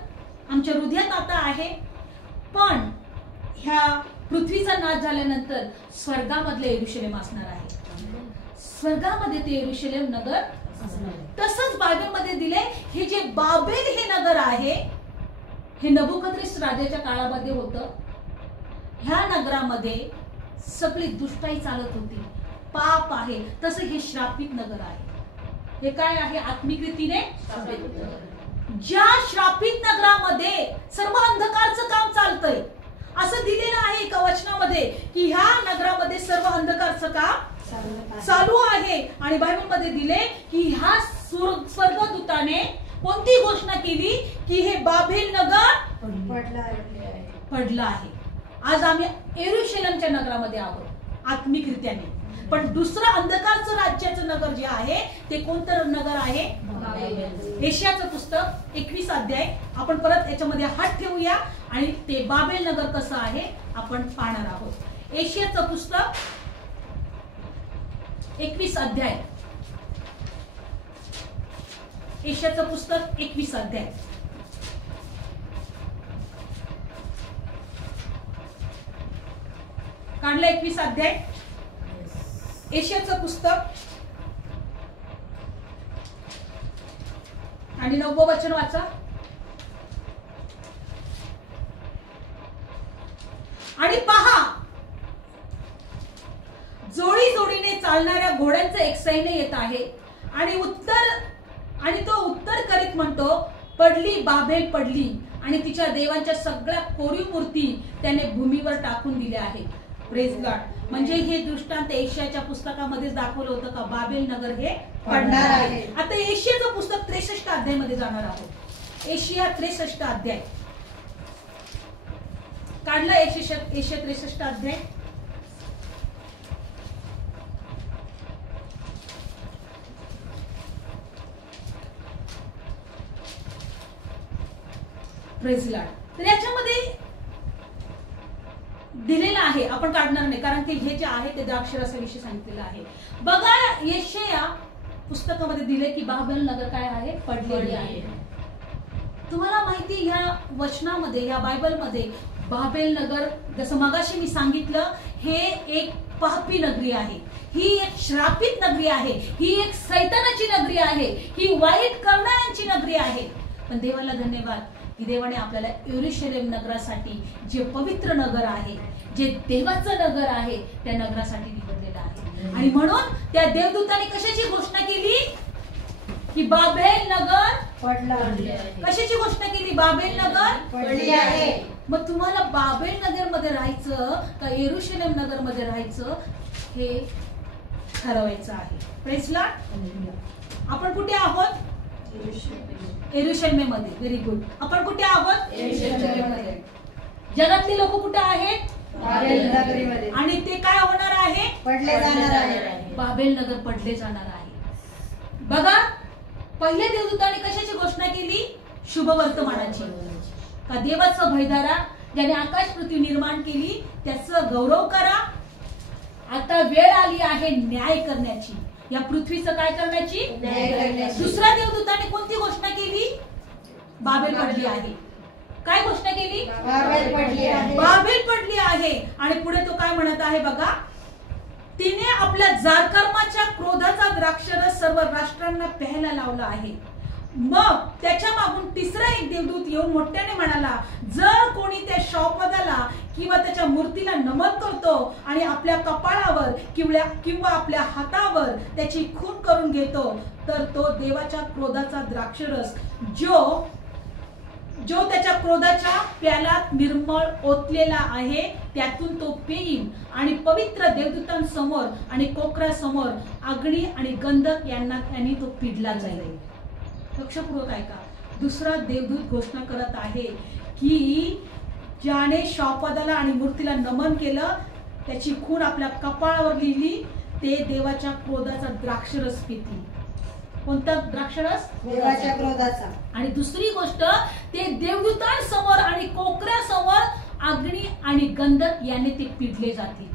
आमच्या हृदयात आता आहे. पण ह्या पृथ्वीचा नाश झाल्यानंतर स्वर्गामधले येरुशलेम असणार आहे. स्वर्गामध्ये ते येरुशलेम नगर तसंच बायबलमध्ये दिले. हे जे बाबेल हे नगर आहे, हे नबुकद्रेस राजाच्या काळामध्ये होतं. ह्या नगरामध्ये सगळी दुष्टाई चालत होती, पाप आहे. तसं हे श्रापित नगर आहे. हे काय आहे? आत्मिक रीतीने ज्या श्रापित नगरामध्ये सर्व अंधकारचं काम चालतंय, असं दिलेलं आहे एका वचनामध्ये की ह्या नगरामध्ये सर्व अंधकारचं काम चालू आहे. आणि बायबल मध्ये दिले की ह्या स्वर्गदूताने कोणती घोषणा केली की हे बाबेल नगर पडलं आहे. आज आम्ही येरुशलेमच्या नगरामध्ये आहोत आत्मिक रीत्याने. पण दुसरं अंधकारचं राज्याचं नगर जे आहे ते कोणतं नगर आहे? एशियाचं पुस्तक 21 अध्याय. आपण परत याच्यामध्ये हात ठेवूया आणि ते बाबेल नगर कसं आहे आपण पाहणार आहोत. एशियाचं पुस्तक 21 अध्याय. एशियाचं पुस्तक 21 अध्याय. काढलं 21 अध्याय. एशियाचं पुस्तक आणि 9वं वचन वाचा. आणि पहा, जोडी जोडीने चालणाऱ्या घोड्यांचं एक सैन्य येत आहे आणि तो उत्तर करीत म्हणतो, पडली बाबेल पडली आणि तिच्या देवांच्या सगळ्या कोरीव मूर्ती त्याने भूमीवर टाकून दिल्या आहेत. Praise God. म्हणजे हे दृष्टांत एशियाच्या पुस्तकामध्ये दाखवलं होतं का बाबेल नगर हे पडणार आहे. आता एशियाचं पुस्तक 63 अध्यायामध्ये जाणार आहोत. एशिया 63 अध्याय. काढला एशिया 63 अध्याय. Praise Lord. तर याच्यामध्ये दिलेलं आहे, आपण काढणार नाही कारण की हे जे आहे ते द्राक्षरसाविषयी सांगितलेलं आहे. बघा यशाया पुस्तकामध्ये दिले की बाबेल नगर काय आहे? पडलेली आहे. तुम्हाला माहिती ह्या वचनामध्ये या बायबलमध्ये बाबेल नगर जसं मगाशी मी सांगितलं हे एक पापी नगरी आहे, ही एक श्रापित नगरी आहे, ही एक सैतानाची नगरी आहे, ही वाईट करणाऱ्यांची नगरी आहे. पण देवाला धन्यवाद की देवाने आपल्याला यरूशलेम नगरासाठी जे पवित्र नगर आहे, जे देवाचं नगर आहे त्या नगरासाठी निवडलेलं आहे. आणि म्हणून त्या देवदूताने कशाची घोषणा केली की बाबेल नगर पडली. कशाची घोषणा केली? बाबेल नगर पडली आहे. मग तुम्हाला बाबेल नगर मध्ये राहायचं का यरूशलेम नगर मध्ये राहायचं हे ठरवायचं आहे. Praise Lord. आपण कुठे आहोत? यरूशलेम मध्ये. Very good. आपण कुठे आहोत? यरूशलेम मध्ये. जगातले लोक कुठे आहेत? बाबेल नगरीमध्ये. आणि ते काय होणार आहे? पडले जाणार आहे. बाबेल नगर पडले जाणार आहे. बघा पहिल्या देवदूताने कशाची घोषणा केली? शुभ वर्तमानाची. का देवाचं भयधारा, ज्याने आकाश पृथ्वी निर्माण केली त्याचं गौरव करा. आता वेळ आली आहे न्याय करण्याची, या पृथ्वीचं काय करण्याची? न्याय करण्याची. दुसऱ्या देवदूताने कोणती घोषणा केली? बाबेल पडली आहे. काय घोषणा केली? बाबेल पडली आहे. बाबेल पडली आहे. आणि पुढे तो काय म्हणत आहे बघा, तिने आपल्या जारकर्माच्या क्रोधाचा द्राक्षरस सर्व राष्ट्रांना प्यायला लावला आहे. मग त्याच्या मागून तिसरा एक देवदूत येऊन मोठ्याने म्हणाला, जर कोणी त्या शौपदाला किंवा त्याच्या मूर्तीला नमन करतो आणि आपल्या कपाळावर किंवा आपल्या हातावर त्याची खून करून घेतो तर तो देवाच्या क्रोधाचा द्राक्षरस जो त्याच्या क्रोधाच्या प्यालात निर्मळ ओतलेला आहे त्यातून तो पिईन आणि पवित्र देवदूतांसमोर आणि कोकरासमोर अग्नी आणि गंधक यांना त्यांनी तो पिडला जाईल. लक्षपूर्वक ऐका. दुसरा देवदूत घोषणा करत आहे की ज्याने शौपदाला आणि मूर्तीला नमन केलं त्याची खून आपल्या कपाळावर लिहिली ते देवाच्या क्रोधाचा द्राक्षरस पितील. कोणता द्राक्षरस? देवाच्या क्रोधाचा. आणि दुसरी गोष्ट ते देवदूतांसमोर आणि कोकऱ्यासमोर अग्नी आणि गंधक याने ते पिडले जातील.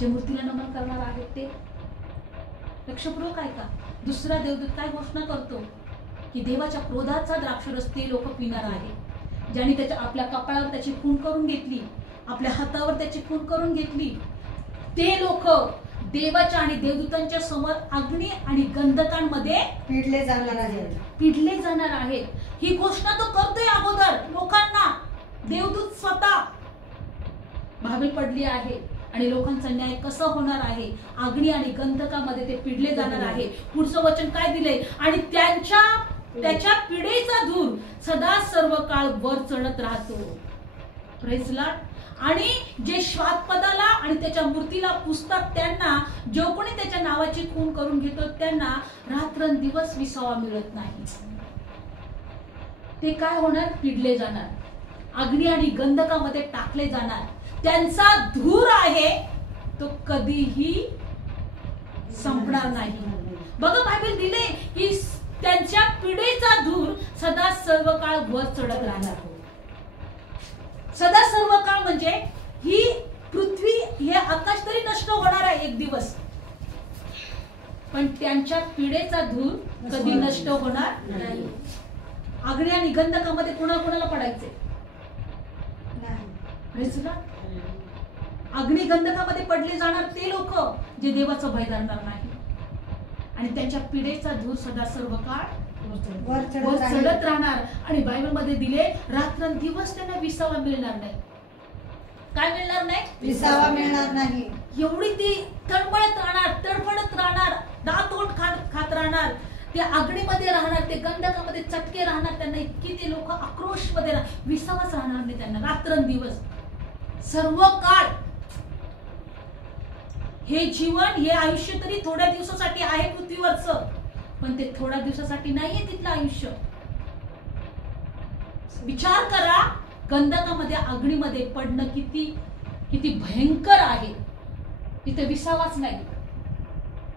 जे मूर्तीला नमन करणार आहेत ते. लक्षपूर्वक ऐका. दुसरा देवदूत काय घोषणा करतो की देवाच्या क्रोधाचा द्राक्षरस ते लोक पिणार आहे ज्यांनी त्याच्या आपल्या कपाळावर त्याची खून करून घेतली, आपल्या हातावर त्याची खून करून घेतली. ते लोक देवाच्या आणि देवदूतांच्या समोर अग्नी आणि गंधकांमध्ये पिडले जाणार आहेत. पिडले जाणार आहेत. ही घोषणा तो करतोय अगोदर लोकांना. देवदूत स्वतः बाबेल पडली आहे आणि लोकांचा न्याय कसा होणार आहे? अग्नी आणि गंधकामध्ये ते पिडले जाणार आहे. पुढचं वचन काय दिलंय? आणि त्याच्या पिढेचा धूर सदा सर्व काळ वर चढत राहतो. Praise Lord. आणि जे श्वासपदाला आणि त्याच्या मूर्तीला पुजतात त्यांना, जो कोणी त्याच्या नावाची खून करून घेतो त्यांना रात्रंदिवस विसावा मिळत नाही. ते काय होणार? पिडले जाणार, अग्नी आणि गंधकामध्ये टाकले जाणार. त्यांचा धूर आहे तो कधीही संपणार नाही. बघा बायबल दिले की त्यांच्या पिढीचा धूर सदा सर्व काळ वर चढत राहणार. सदा सर्व काळ म्हणजे ही पृथ्वी हे आकाश तरी नष्ट होणार आहे एक दिवस, पण त्यांच्या पिढीचा धूर कधी नष्ट होणार नाही. अग्नी आणि गंधकामध्ये कोणाला पडायचे? अग्नी गंधकामध्ये पडले जाणार ते लोक जे देवाचं भय धरणार नाही, आणि त्यांच्या पिढीचा धूर सदा सर्व काळ वर चढत राहणार. आणि बायबल मध्ये दिले रात्रंदिवस त्यांना विसावा मिळणार नाही. काय मिळणार नाही? विसावा मिळणार नाही. एवढी ती तळमळत राहणार, तडफडत राहणार, दात ओठ खात राहणार, ते अग्नीमध्ये राहणार, ते गंधकामध्ये चटके राहणार. त्यांना इतकी ते लोक आक्रोश मध्ये विसावाच राहणार नाही त्यांना रात्रंदिवस सर्व काळ. हे जीवन हे आयुष्य तरी थोड्या दिवसासाठी आहे पृथ्वीवरचं, पण ते थोड्या दिवसासाठी नाहीये तिथलं आयुष्य. विचार करा, गंधकामध्ये अग्नीमध्ये पडणं किती किती भयंकर आहे. तिथे विसावाच नाही.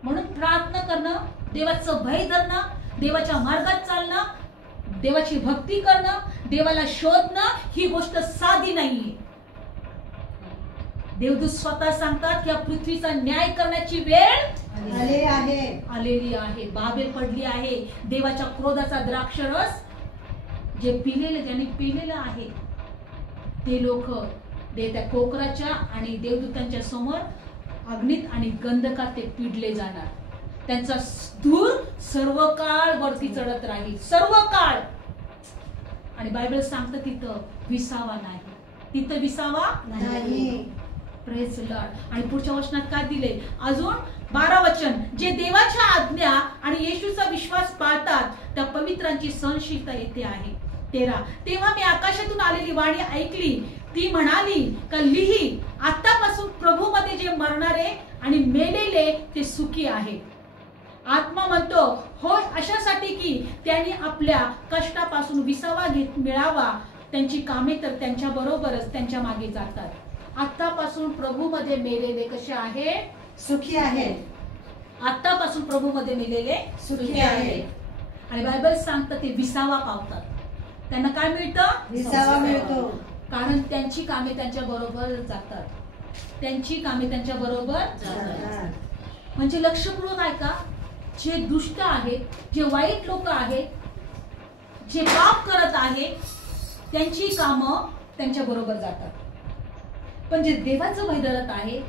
म्हणून प्रार्थना करणं, देवाचं भय धरणं, देवाच्या मार्गात चालणं, देवाची भक्ती करणं, देवाला शोधणं ही गोष्ट साधी नाहीये. देवदूत स्वतः सांगतात की या पृथ्वीचा न्याय करण्याची वेळ आलेली आहे. बाबेल पडली आहे. देवाच्या क्रोधाचा द्राक्षरस जे ज्यांनी पिलेलं आहे ते लोक त्या कोकराच्या आणि देवदूतांच्या समोर अग्नीत आणि गंधकात ते पिडले जाणार. त्यांचा धूर सर्व काळ वरती चढत राहील, सर्व काळ. आणि बायबल सांगतं तिथं विसावा नाही, तिथं विसावा नाही. Praise Lord. आणि पुढच्या वचनात काय दिले? अजून 12 वचन, जे देवाच्या आज्ञा आणि येशूचा विश्वास पाळतात त्या पवित्रांची सहनशीलता येथे आहे. 13, तेव्हा मी आकाशातून आलेली वाणी ऐकली, ती म्हणाली का लिही, आतापासून प्रभू मध्ये जे मरणारे आणि मेलेले ते सुखी आहे. आत्मा म्हणतो होय, अशासाठी की त्यांनी आपल्या कष्टापासून विसावा मिळावा. त्यांची कामे तर त्यांच्या बरोबरच त्यांच्या मागे जातात. आतापासून प्रभू मध्ये मेलेले कसे आहे? सुखी आहे. आतापासून प्रभू मध्ये मेलेले सुखी आहे. आणि बायबल सांगतं ते विसावा पावतात. त्यांना काय मिळतं? विसावा मिळतो. कारण त्यांची कामे त्यांच्या बरोबर जातात. त्यांची कामे त्यांच्या बरोबर जातात. म्हणजे लक्षपूर्वक ऐका, जे दुष्ट आहेत, जे वाईट लोक आहेत, जे पाप करत आहेत, त्यांची कामं त्यांच्या बरोबर जातात. पण जे देवाचं भय धरत आहे,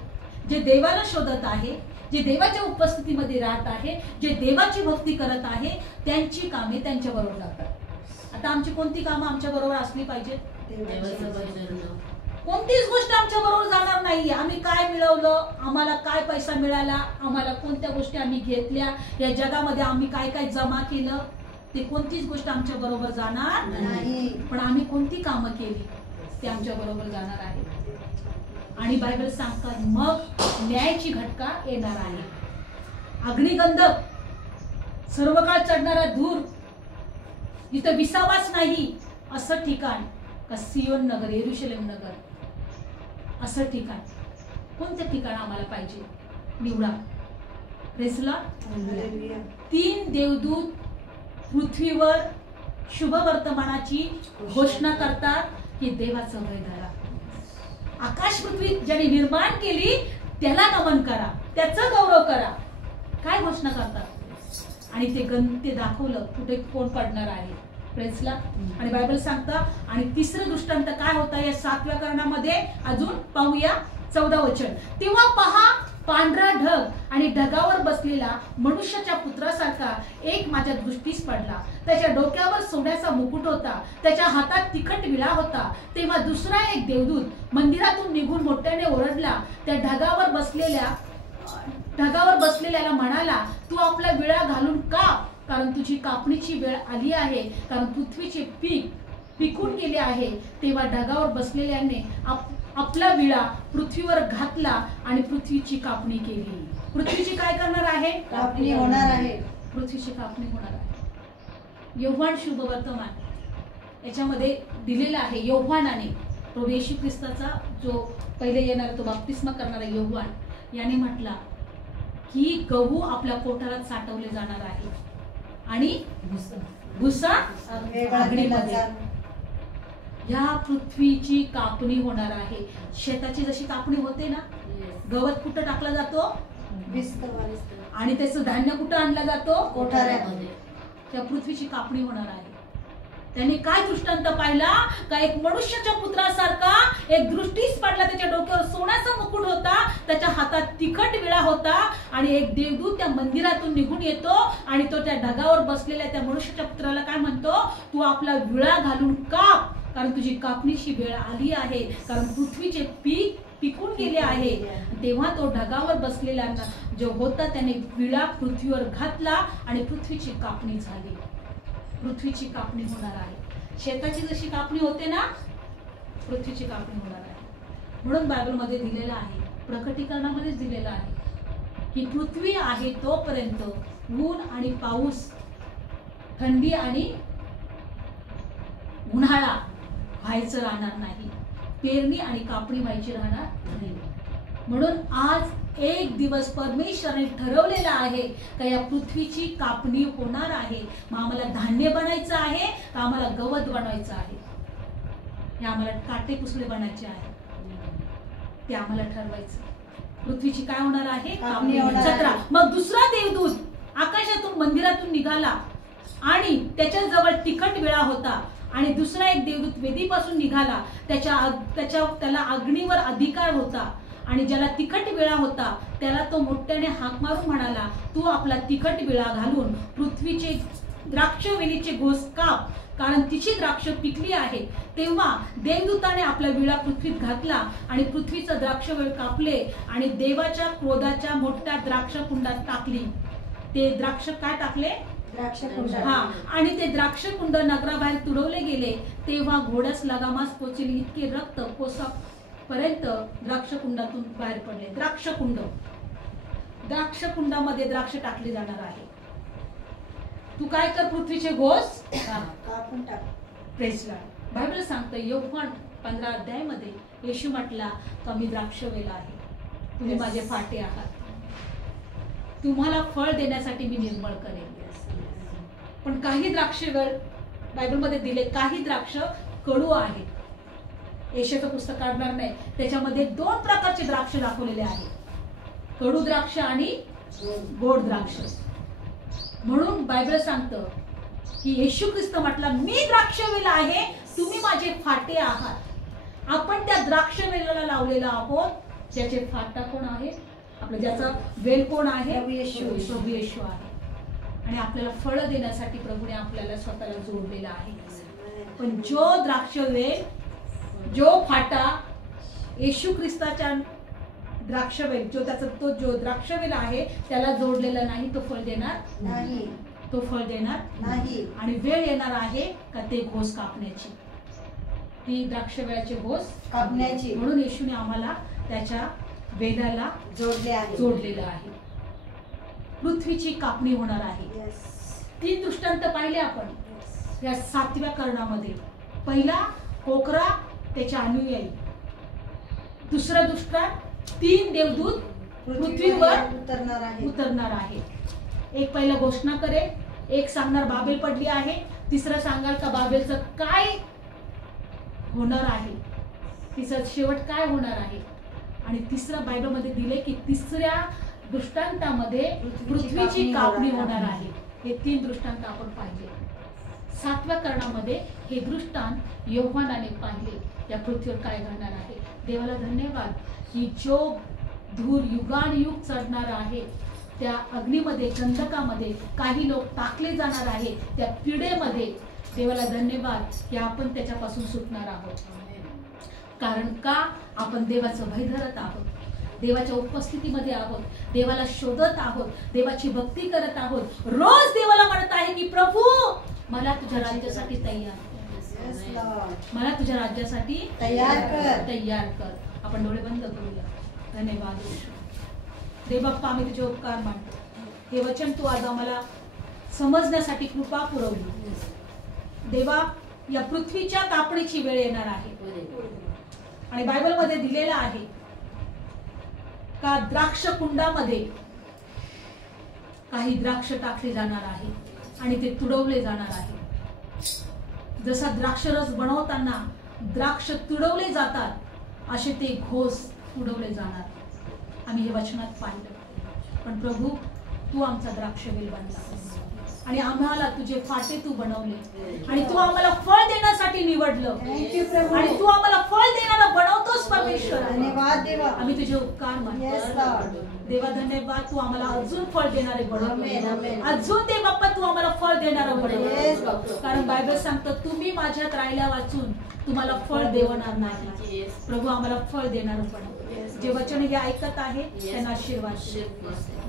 जे देवाला शोधत आहे, जे देवाच्या उपस्थितीमध्ये राहत आहे, जे देवाची भक्ती करत आहे, त्यांची कामे त्यांच्या बरोबर जातात. आता आमची कोणती कामं आमच्या बरोबर असली पाहिजे? कोणतीच गोष्ट आमच्या बरोबर जाणार नाहीये. आम्ही काय मिळवलं, आम्हाला काय पैसा मिळाला, आम्हाला कोणत्या गोष्टी आम्ही घेतल्या, या जगामध्ये आम्ही काय काय जमा केलं, ते कोणतीच गोष्ट आमच्या बरोबर जाणार नाही. पण आम्ही कोणती कामं केली ते आमच्या बरोबर जाणार आहे. आणि बायबल सांगतात मग न्यायाची घटका येणार आहे. अग्निगंधक, सर्व काळ चढणारा धूर, जिथं विसावाच नाही असं ठिकाण का सियोन नगर, येरुशलेम नगर, असं ठिकाण. कोणतं ठिकाण आम्हाला पाहिजे? निवडा. Praise Lord. 3 देवदूत पृथ्वीवर शुभ वर्तमानाची घोषणा करतात की देवाचं भय धरा. आकाश पृथ्वी ज्याने निर्माण केली त्याला नमन करा, त्याचा गौरव करा. काय घोषणा करतात? आणि ते दाखवलं कुठे कोण पडणार आहे. प्रेजला. आणि बायबल सांगता. आणि तिसरं दृष्टांत काय होता या 7व्या करणामध्ये? अजून पाहूया 14 वचन. तेव्हा पहा, पांढरा ढग आणि ढगावर बसलेला मनुष्याच्या पुत्रासारखा एक माझ्या दृष्टीस पडला. त्याच्या डोक्यावर सोन्याचा मुकुट होता, त्याच्या हातात तिखट विळा होता. तेव्हा दुसरा एक देवदूत मंदिरातून निघून मोठ्याने ओरडला, त्या ढगावर बसलेल्याला म्हणाला, तू आपला विळा घालून काप, कारण तुझी कापणीची वेळ आली आहे. कारण पृथ्वीचे पीक पिकून गेले आहे. तेव्हा ढगावर बसलेल्याने आपला विळा पृथ्वीवर घातला आणि पृथ्वीची कापणी केली. पृथ्वीची काय करणार आहे? कापणी होणार आहे. पृथ्वीची कापणी होणार आहे. योहान शुभ वर्तमान याच्यामध्ये दिलेला आहे. योहानाने प्रभू येशू ख्रिस्ताचा जो पहिले येणारा तो बाप्तिस्मा करणारा योहान याने म्हटला की गहू आपल्या कोठारात साठवले जाणार आहे आणि भुसा अग्नीमध्ये. या पृथ्वीची कापणी होणार आहे. शेताची जशी कापणी होते ना, गवत कुठं टाकला जातो आणि त्याचं धान्य कुठं आणलं जातो, कोठाऱ्यामध्ये. त्या पृथ्वीची कापणी होणार आहे. त्याने काय दृष्टांत पाहिला का एक मनुष्याच्या पुत्रासारखा एक दृष्टीस पडला. त्याच्या डोक्यावर सोन्याचा मुकुट होता, त्याच्या हातात तिखट विळा होता आणि एक देवदूत त्या मंदिरातून निघून येतो आणि तो त्या ढगावर बसलेल्या त्या मनुष्याच्या पुत्राला काय म्हणतो, तू आपला विळा घालून काप, कारण तुझी कापणीची वेळ आली आहे, कारण पृथ्वीचे पीक पिकून गेले आहे. तेव्हा तो ढगावर बसलेला जो होता त्याने विळा पृथ्वीवर घातला आणि पृथ्वीची कापणी झाली. पृथ्वीची कापणी होणार आहे. शेताची जशी कापणी होते ना, पृथ्वीची कापणी होणार आहे. म्हणून बायबलमध्ये दिलेलं आहे, प्रकटीकरणामध्येच दिलेलं आहे की पृथ्वी आहे तोपर्यंत ऊन आणि पाऊस, थंडी आणि उन्हाळा व्हायचं राहणार नाही, पेरणी आणि कापणी व्हायची राहणार नाही. म्हणून आज एक दिवस परमेश्वराने ठरवलेला आहे का या पृथ्वीची कापणी होणार आहे. मग आम्हाला धान्य बनायचं आहे का आम्हाला गवत बनवायचं आहे, हे आम्हाला काटे कुसळे बनायचे आहे, ते आम्हाला ठरवायचं. पृथ्वीची काय होणार आहे, कापणी होणार. 17. मग दुसरा देवदूत आकाशातून मंदिरातून निघाला आणि त्याच्या जवळ तिखट विळा होता आणि दुसरा एक देवदूत वेदीपासून निघाला, त्याला अग्नीवर अधिकार होता आणि ज्याला तिखट विळा होता त्याला तो मोठ्याने हाक मारून म्हणाला, तू आपला तिखट विळा घालून पृथ्वीचे द्राक्षवेलीचे घोस काप, कारण तिची द्राक्ष पिकली आहे. तेव्हा देवदूताने आपला विळा पृथ्वीत घातला आणि पृथ्वीचं द्राक्षवेल कापले आणि देवाच्या क्रोधाच्या मोठ्या द्राक्ष कुंडात टाकली. ते द्राक्ष काय टाकले, द्राक्षकुंड. हा, आणि ते द्राक्षकुंड नगराबाहेर तुडवले गेले. तेव्हा घोड्यास लगामास पोचले इतके रक्त कोसापर्यंत द्राक्षकुंडातून बाहेर पडले. द्राक्षकुंडामध्ये द्राक्ष टाकले जाणार आहे. तू काय कर, पृथ्वीचे घोस कापून टाक. Press Lord. बायबल सांगतं योहान 15 अध्यायामध्ये येशू म्हटला का मी द्राक्षवेल आहे, तुम्ही माझे फाटे आहात, तुम्हाला फळ देण्यासाठी मी निर्मळ करेन. पण काही द्राक्ष बायबलमध्ये दिले, काही द्राक्ष कडू आहेत. येशूचं पुस्तक काढणार नाही, त्याच्यामध्ये 2 प्रकारचे द्राक्ष दाखवलेले आहेत, कडू द्राक्ष आणि गोड द्राक्ष. म्हणून बायबल सांगतं की येशू ख्रिस्त म्हटला मी द्राक्षवेल आहे, तुम्ही माझे फाटे आहात. आपण त्या द्राक्षवेलाला लावलेला आहोत, ज्याचे फाटा कोण आहे, आपलं ज्याचा वेल कोण आहे, प्रभू येशू आहे. आणि आपल्याला फळ देण्यासाठी प्रभूने आपल्याला स्वतःला जोडलेला आहे. पण जो द्राक्षवेल, जो फाटा येशू ख्रिस्ताच्या द्राक्षवेल, जो त्याचा तो जो द्राक्षवेल आहे त्याला जोडलेला नाही, तो फळ देणार नाही, तो फळ देणार नाही. आणि वेळ येणार आहे का ते घोस कापण्याची, ती द्राक्षवेळाचे घोस कापण्याची. म्हणून येशूने आम्हाला त्याच्या वेलाला जोडलेलं आहे. पृथ्वीची कापणी होणार आहे. 3 दृष्टांत पाहिले आपण या 7व्या कर्णामध्ये. पहिला कोकरा, त्याच्या अनुयायी. दुसरा दृष्टांत 3 देवदूत पृथ्वीवर उतरणार आहे. एक पहिला घोषणा करेल, एक सांगणार बाबेल पडली आहे, तिसरा सांगाल का बाबेलचं काय होणार आहे, तिचा शेवट काय होणार आहे, आणि तिसरा बायबलमध्ये दिले की तिसऱ्या दृष्टांतामध्ये पृथ्वीची कापणी होणार आहे. हे 3 दृष्टांत आपण पाहिले. 7व्या कर्णामध्ये हे दृष्टांत योहानाने पाहिले, या पृथ्वीवर काय घडणार आहे. देवाला धन्यवाद की जो धूर युगानुयुग चढणार आहे, त्या अग्नीमध्ये, गंधकामध्ये काही लोक टाकले जाणार आहे, त्या पिढेमध्ये. देवाला धन्यवाद की आपण त्याच्यापासून सुटणार आहोत. कारण का, आपण देवाचं भय धरत आहोत, देवाच्या उपस्थितीमध्ये आहोत, देवाला शोधत आहोत, देवाची भक्ती करत आहोत. रोज देवाला म्हणत आहे की प्रभू मला तुझ्या राज्यासाठी तयार कर, मला तुझ्या राज्यासाठी तयार कर. आपण डोळे बंद करूया. धन्यवाद देवबाप्पा, आम्ही तुझे उपकार मानतो. हे वचन तू आज आम्हाला समजण्यासाठी कृपा पुरवली. देवा, या पृथ्वीच्या कापणीची वेळ येणार आहे आणि बायबलमध्ये दिलेला आहे का द्राक्ष कुंडामध्ये काही द्राक्ष टाकले जाणार आहे आणि ते तुडवले जाणार आहे. जसा द्राक्षरस बनवताना द्राक्ष तुडवले जातात असे ते घोस तुडवले जाणार. आम्ही हे वचनात पाहिलं. पण प्रभू तू आमचा द्राक्षवेल बनला आणि आम्हाला तुझे फाटे तू बनवले आणि तू आम्हाला फळ देण्यासाठी निवडलं आणि तू आम्हाला फळ देणारा बनवतोस परमेश्वर. धन्यवाद देवा. आम्ही तुझे उपकार मानतो देवा. धन्यवाद. तू आम्हाला अजून फळ देणारे बनव. अजून ते बाप्पा तू आम्हाला फळ देणारा बनव. कारण बायबल सांगतं तुम्ही माझ्यात राहिल्या वाचून तुम्हाला फळ देवणार नाही. प्रभू आम्हाला फळ देणार बनव. जे वचन हे ऐकत आहे त्यांना आशीर्वाद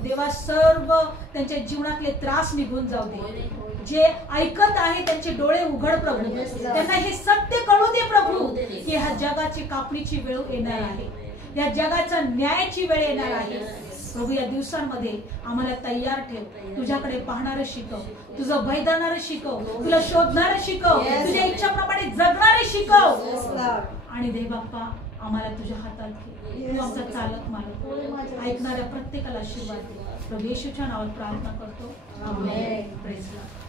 देवा. सर्व त्यांच्या जीवनातले त्रास निघून जाऊ दे. जे ऐकत आहे त्यांचे डोळे उघड प्रभू. त्यांना हे सत्य कळू दे प्रभू की ह्या जगाची कापणीची वेळ येणार आहे. या जगाचा न्यायाची वेळ येणार आहे. प्रभू या दिवसांमध्ये आम्हाला तयार ठेव. तुझ्याकडे पाहणारे शिकव. तुझं भय धरणारे शिकव. तुला शोधणारे शिकव. तुझ्या इच्छाप्रमाणे जगणारे शिकव. आणि देव बाप्पा आम्हाला तुझ्या हातात घे. तू आमचा चालक मालक. ऐकणाऱ्या प्रत्येकाला आशीर्वाद दे. प्रभू येशूच्या नावात प्रार्थना करतो. आमेन. Praise the Lord.